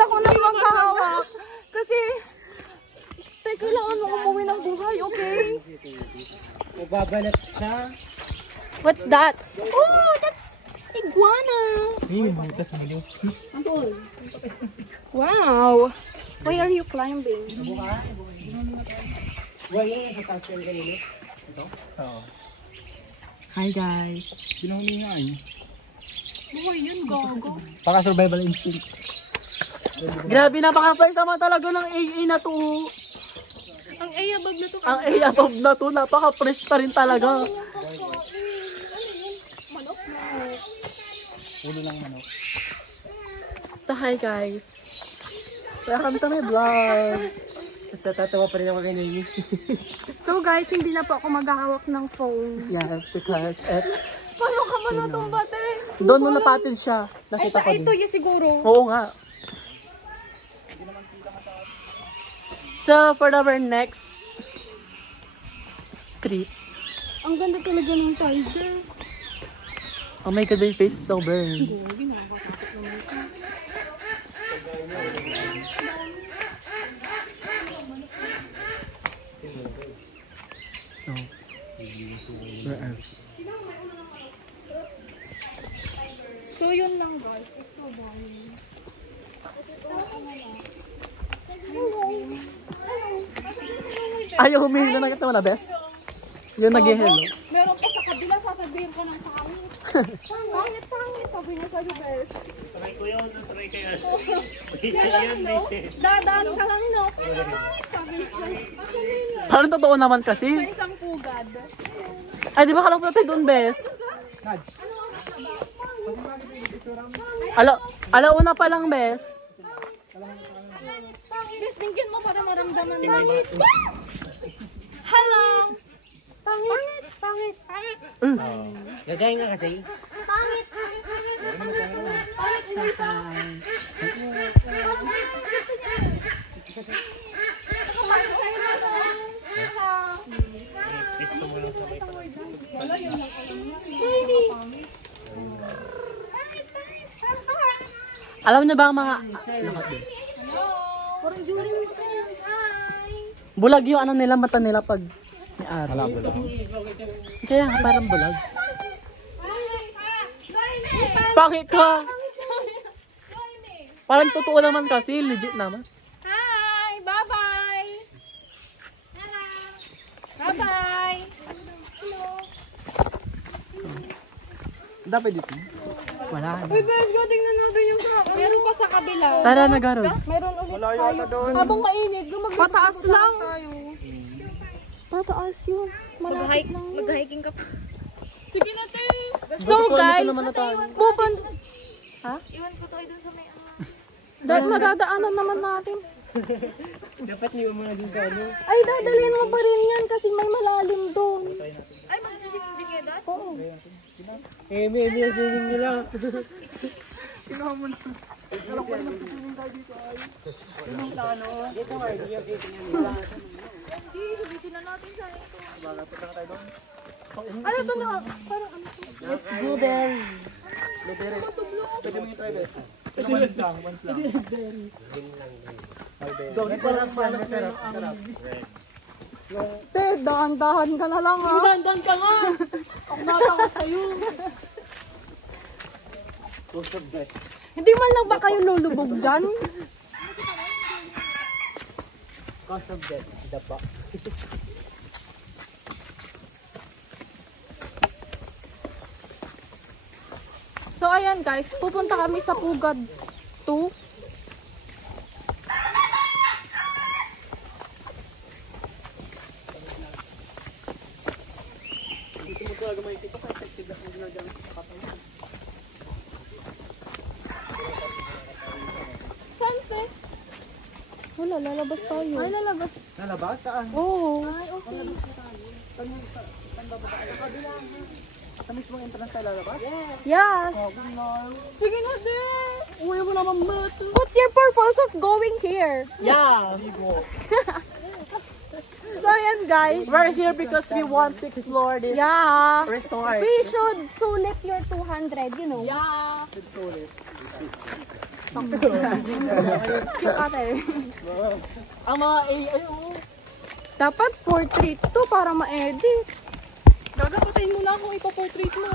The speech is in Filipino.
ako na maghahawak. Kasi, kailangan mo umuwi ng buhay, okay? Magbabalat siya. What's that? Oh, that's iguana. Butas mo yun. Wow. Why are you climbing? Hi guys. Binuhuminga eh. Buhay yun, gago. Baka survival instinct. Grabe, napaka-first naman talaga ng AA na to. Ang ayabag na to. Ang AA above na to, napaka-fresh pa rin talaga. Manok na. Ulo ng manok. So hi guys. Welcome to my vlog. Basta tatawa pa rin ako kay Noemi. So guys, hindi na po ako maghahawak ng phone. Yes, because it's... Paano ka ba natumbate? Doon nung napatin siya. Ay, Nakita sa ko ito din. yun siguro. Oo nga. So, for our next trip. Ang ganda talaga ng tiger. Oh my God, my face is so burned. Hindi na makakatakot naman ito. So, where are we? So yun lang guys. It's so boring. Ayaw humingi na nakita mo na, best? Yung nag-hello. Meron pa sa kabila, sasabihin ko ng pangit. Pangit, pangit. Sabi niya sa'yo, best. Try ko yun, try kayo. Dadaan ka lang, no? Pangit, sabi niya. Parang totoo naman kasi. Sa isang pugad. Ay, di ba kalang tayo doon, best? Alauna pa lang, best. Best, tingin mo para maramdaman namin. Hello! Pangit! Pangit! Pangit! Gagay nga kasi. Pangit! Pangit! Hindi pa! Alam niyo ba ang mga... Parang during the same time. Bulag yung ano nila, mata nila pag may araw. Wala ba lang? Kaya nga, parang bulag. Pangit ka! Parang totoo naman kasi, legit naman. Hi! Bye-bye! Bye-bye! Dapat dito. Wala na. Uy, guys, tingnan natin yung sa... Meron pa sa kabila. Tara na, Garod. Meron ulit tayo. Habang mainit, pataas lang. Pataas yun. Mag-hiking ka pa. Sige na, te. So, guys, pupunta... Ha? Iwan ko to ay dun sa may... Dahil madadaanan naman natin. Dapat niyo muna din sa ano. Ay, dadalhin mo pa rin yan kasi may malalim doon. Ay, magsisipin kayo doon? Oo. May swimming nila. Kinuha mo na. Alam ko naman swimming tayo dito ay. Swimming sa ano? Dito nga, hindi yung dito niya. Hindi, sabitin na natin sa ito. Baga, punta ka tayo doon. Ano ito na? Parang ano? Let's go there. Blueberry. Pwede mo yung try best. Pero once lang, once lang. Masarap yan, masarap. Masarap. Te, dahan-dahan ka na lang ha. Dandan ka nga. Ako natakot sa'yo. Most of that. Hindi man lang ba kayo lulubog dyan? Cause of that, dapa. So ayan guys, pupunta kami sa Pugad 2. Saan te? Wala, lalabas tayo. Ay, lalabas. Nalabas? Saan? Oo. Ay, okay. Sa mismong entrance tayo lalabas? Yes. Sige na din. Uy, mo naman mat. What's your purpose of going here? Yeah. So ayan guys. We're here because we want to explore this Yeah. resort. We should sulit your 200, you know. Yeah. Cute ate. Ang mga AI, oh. Dapat portrait to para ma-edit. Gagapatayin mo na akong ipa-portrait mo.